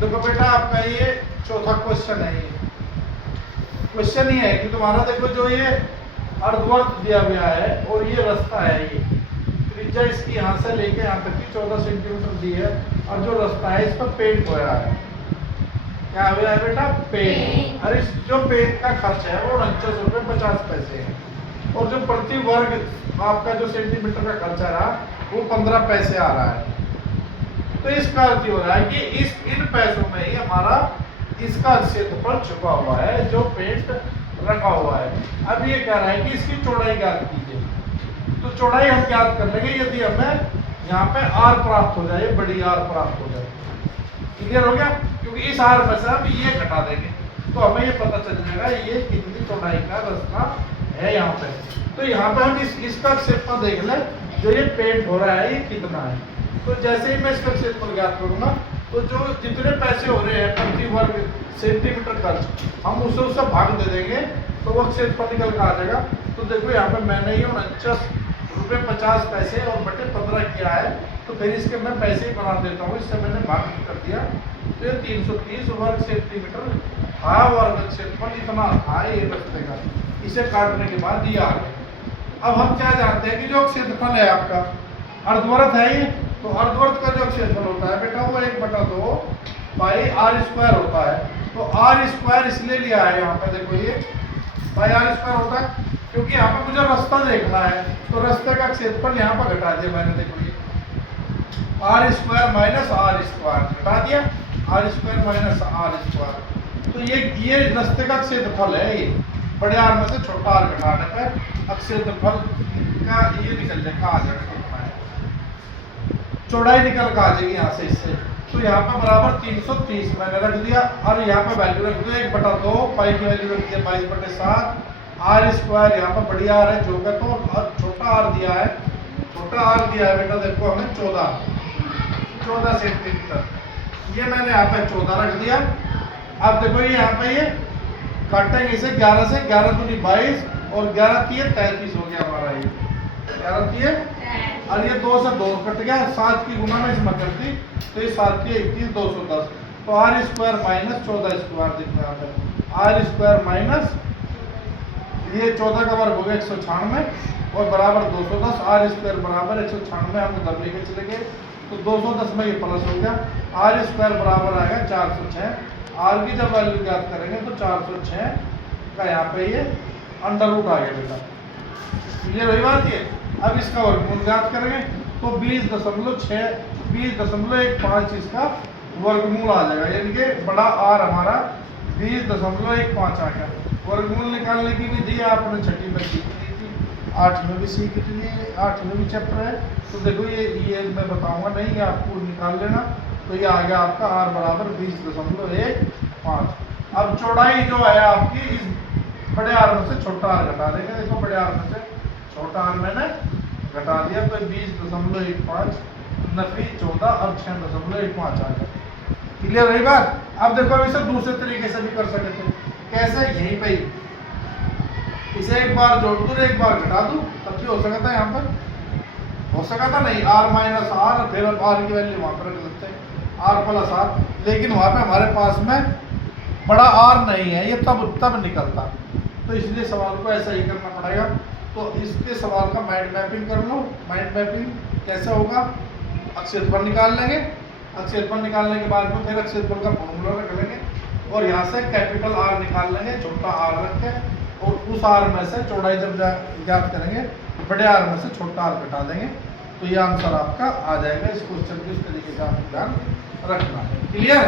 देखो बेटा आपका ये चौथा क्वेश्चन है। ये क्वेश्चन ही है कि तुम्हारा देखो जो ये अर्धवर्त दिया गया है और ये रास्ता है, ये त्रिज्या इसकी यहाँ से लेके यहाँ तक की 14 सेंटीमीटर दी है और जो रास्ता है इस पर पेंट हो रहा है। क्या हुआ है बेटा? पेंट। और इस जो पेंट का खर्च है वो 49.50 है और जो प्रति वर्ग आपका जो सेंटीमीटर का खर्चा रहा वो 15 पैसे आ रहा है। तो इसका अर्थ हो रहा है कि इन पैसों में ही हमारा इसका क्षेत्रफल छुपा हुआ है जो पेंट रखा हुआ है। अब ये कह रहा है कि इसकी चौड़ाई ज्ञात कीजिए। तो चौड़ाई हम ज्ञात कर लेंगे यदि हमें यहाँ पे आर प्राप्त हो जाए, बड़ी आर प्राप्त हो जाए। क्लियर हो गया? क्योंकि इस आर में से हम ये घटा देंगे तो हमें ये पता चल जाएगा ये कितनी चौड़ाई का रास्ता है यहाँ पे। तो यहाँ पे हम इसका क्षेत्रफल देख लें, जो ये पेंट हो रहा है ये कितना है। तो जैसे ही मैं इसका क्षेत्रफल ज्ञात करूंगा तो जो जितने पैसे हो रहे हैं प्रति वर्ग सेंटीमीटर खर्च हम उससे भाग दे देंगे तो वो क्षेत्रफल निकल कर आ जाएगा। तो देखो यहाँ पे मैंने ये 49.50 और बटे 15 किया है, तो फिर इसके मैं पैसे ही बना देता हूँ। इससे मैंने भाग कर दिया तो ये 330 वर्ग सेंटीमीटर था वर्ग क्षेत्रफल इतना था ये रास्ते का। इसे काटने के बाद ये आ गया। अब हम क्या जानते हैं कि जो क्षेत्रफल है आपका अर्धवर्त है ये, तो अर्धवर्त का जो क्षेत्रफल होता है बेटा वो 1/2 पाई आर स्क्वायर होता है। तो आर स्क्वायर इसलिए लिया है यहाँ पे, देखो ये पाई आर स्क्वायर होता है क्योंकि यहाँ पे मुझे रास्ता देखना है। तो रास्ते का क्षेत्रफल यहाँ पर घटा दिया मैंने, देखो ये R square minus R square घटा दिया, R square minus R square. तो ये रास्ते का क्षेत्रफल है, ये बड़े आर में से छोटा आर घटाने पर क्षेत्रफल का ये निकल जाएगा, आ जाएगा चौड़ाई निकल कर आ जाएगी यहाँ से इससे। तो यहाँ पे बराबर 330 मैंने रख दिया और यहाँ पे वैल्यू रख दिया 1/2 पाई की वैल्यू रख दिया 22/7 आर स्क्वायर। यहाँ पे बड़ी आर है जो का, तो छोटा आर दिया है, छोटा आर दिया है बेटा देखो हमें 14 सेंटीमीटर। ये मैंने यहाँ पे 14 रख दिया। अब देखो ये यहाँ पे ये काटेंगे इसे 11 से, 11 दूनी 22 और 11 तिये 33 हो गया हमारा ये 11 तिये और ये 2 से 2 कट गया, 7 की गुना में इसमें कर दी तो ये 7 की 21 210। तो आर स्क्वायर माइनस 14 स्क्वायर दिख रहा है, आर स्क्वायर माइनस ये 14 का वर्ग हो गया 196 और बराबर 210। आर स्क्वायर बराबर 196 हम उधर लेके चले गए तो 210 में ये प्लस हो गया। आर स्क्वायर बराबर आएगा 406। आर की जब वैल्यू ज्ञात करेंगे तो 406 का यहाँ पे ये अंडर रूट आ गया बेटा। क्लियर वही बात ये। अब इसका वर्गमूल ज्ञात करेंगे तो 20.15 इसका वर्गमूल आ जाएगा, यानी कि बड़ा आर हमारा 20.15 आ गया। वर्गमूल निकालने की विधि आपने छठी में सीख ली थी, 8 में भी सीख ली, 8 में भी चैप्टर है। तो देखो ये मैं बताऊंगा नहीं, आपको निकाल लेना। तो ये आ गया आपका आर बराबर 20.15। अब चौड़ाई जो है आपकी इस बड़े आर में से छोटा आर घटा देंगे। देखो बड़े आर में से छोटा आर मैंने घटा दिया तो 20.15 नफी 14 और 6.15 आ गया। क्लियर रही बात? अब देखो इसे दूसरे तरीके से भी कर सकते थे। कैसे? यहीं पे ही इसे एक बार जोड़ दूं एक बार घटा दूं तब भी हो सकता था। यहाँ पर हो सका था नहीं, आर माइनस आर फिर आर की वैल्यू वहां पर रख सकते हैं आर प्लस आर, लेकिन वहां पे हमारे पास में बड़ा आर नहीं है, ये तब निकलता। तो इसलिए सवाल को ऐसा ही करना पड़ेगा। तो इसके सवाल का माइंड मैपिंग कर लो। माइंड मैपिंग कैसे होगा? क्षेत्रफल निकाल लेंगे, क्षेत्रफल निकालने के बाद में फिर क्षेत्रफल का फॉर्मूला रख लेंगे और यहाँ से कैपिटल आर निकाल लेंगे, छोटा आर रखें और उस आर में से चौड़ाई जब ज्ञात करेंगे बड़े आर में से छोटा आर घटा देंगे तो ये आंसर आपका आ जाएगा। इस क्वेश्चन को इस तरीके से आपको ध्यान रखना है। क्लियर?